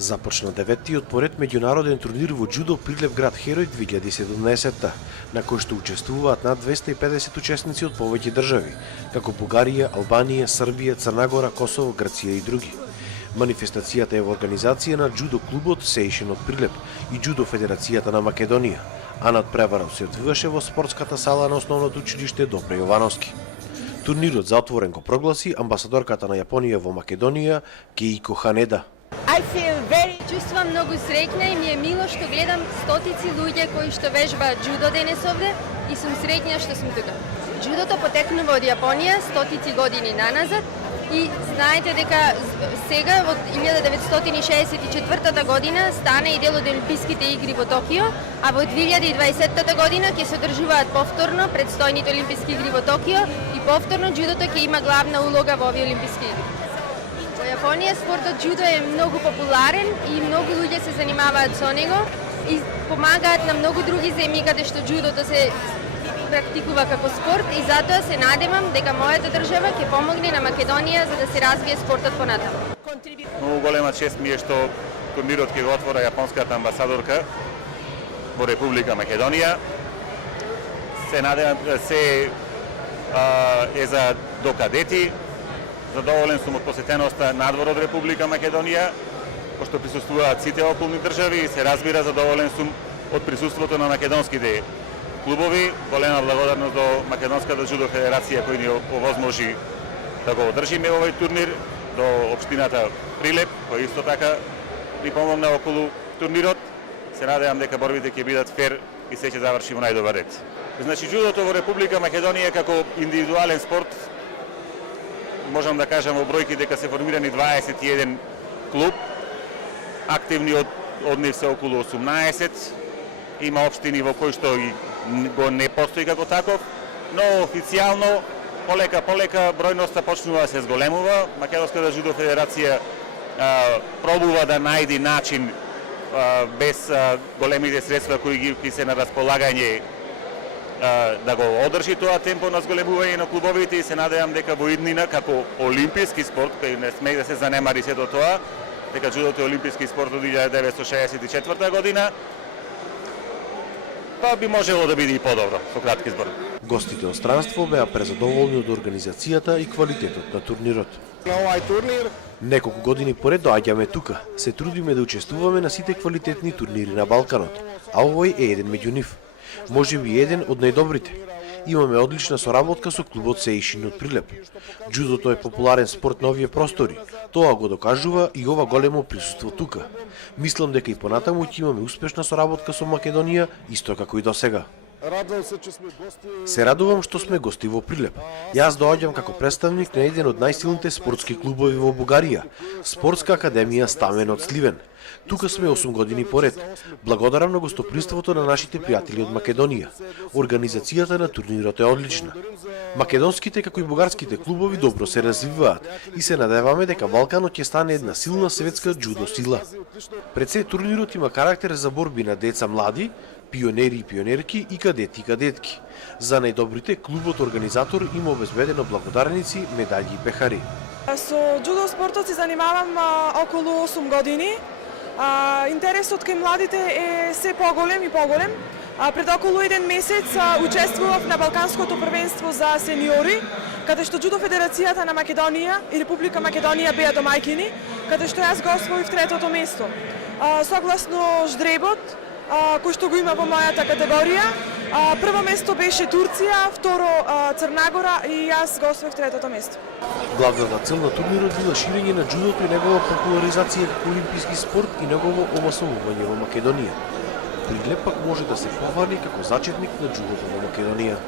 Започна 9-тиот поред меѓународен турнир во џудо Прилеп град Херој 2017, на кој што учествуваат над 250 учесници од повеќе држави, како Бугарија, Албанија, Србија, Црна Косово, Грција и други. Манифестацијата е во организација на џудо клубот Сеишен од Прилеп и џудо федерацијата на Македонија, а надпреварот се одвиваше во спортската сала на основното училиште Добре Јовановски. Турнирот за отворен го прогласи амбасадорката на Јапонија во Македонија Кейко Ханеда. Чувствувам многу среќна и ми е мило што гледам стотици луѓе кои што вежбаат џудо денес овде и сум среќна што сум тука. Џудото потекнува од Јапонија стотици години наназад и знаете дека сега од 1964 година стана и дел од Олимписките игри во Токио, а во 2020 година ќе се одржуваат повторно предстојните Олимписки игри во Токио и повторно џудото ќе има главна улога во овие Олимписки игри. Во Јапонија спортот џудо е многу популарен и многу луѓе се занимаваат со него и помагаат на многу други земји каде што џудото се практикува како спорт и затоа се надевам дека мојата држава ќе помогне на Македонија за да се развие спортот понатаму. Многу голема чест ми е што турнирот ќе го отвора јапонската амбасадорка во Република Македонија. Се надевам е за до кадети. Задоволен сум од посетеноста надвор од Република Македонија, пошто присуствуваат сите околни држави и се разбира задоволен сум од присуството на македонските клубови. Голема благодарност до Македонската џудо федерација кој ни овозможи да го одржиме овој турнир, до општината Прилеп кој исто така ни помогна околу турнирот. Се надевам дека борбите ќе бидат фер и се ќе заврши во најдобар ред. Значи џудото во Република Македонија како индивидуален спорт можам да кажам во бројки дека се формирани 21 клуб, активни од нив се околу 18, има општини во кои што го не постои како таков, но официјално полека бројноста почнува да се зголемува. Македонската џудо федерација пробува да најди начин без големите средства кои ги се на располагање да го одржи тоа темпо на зголемување на клубовите и се надевам дека во иднина како олимписки спорт, кој не сме да се занемари сето тоа, дека џудото е олимписки спорт од 1964 година, па би можело да биде и подобро, со кратки зборови. Гостите од странство беа презадоволни од организацијата и квалитетот на турнирот. На овај турнир Неколку години поред доаѓаме тука, се трудиме да учествуваме на сите квалитетни турнири на Балканот, а овој е еден меѓу нив. Може би еден од најдобрите. Имаме одлична соработка со клубот Сеишин од Прилеп. Џудото е популарен спорт на овие простори. Тоа го докажува и ова големо присуство тука. Мислам дека и понатаму ќе имаме успешна соработка со Македонија, исто како и досега. Се радувам што сме гости во Прилеп. Јас доаѓам како представник на еден од најсилните спортски клубови во Бугарија, Спортска академија Стамен од Сливен. Тука сме 8 години поред. Благодарам на гостопримството на нашите пријатели од Македонија. Организацијата на турнирот е одлична. Македонските како и бугарските клубови добро се развиваат и се надеваме дека Балканот ќе стане една силна светска џудо сила. Пред се турнирот има карактер за борби на деца млади, пионери и пионерки и кадети и кадетки. За најдобрите клубот организатор има обезбедено благодарници, медаљи и пехари. Со џудо спортот се занимавам околу 8 години. Интересот кај младите е се поголем и поголем. Пред околу еден месец учествував на Балканското првенство за сениори, каде што џудо федерацијата на Македонија и Република Македонија беа домаќини, каде што јас го освоив третото место. Согласно ждребот кој што го има во мојата категорија, прво место беше Турција, второ Црна Гора и јас го освоив третото место. Главната цел на турнирот била ширење на џудото и негова популаризација како олимписки спорт и негово омасовување во Македонија. Прилеп пак може да се похвали како зачетник на џудото во Македонија.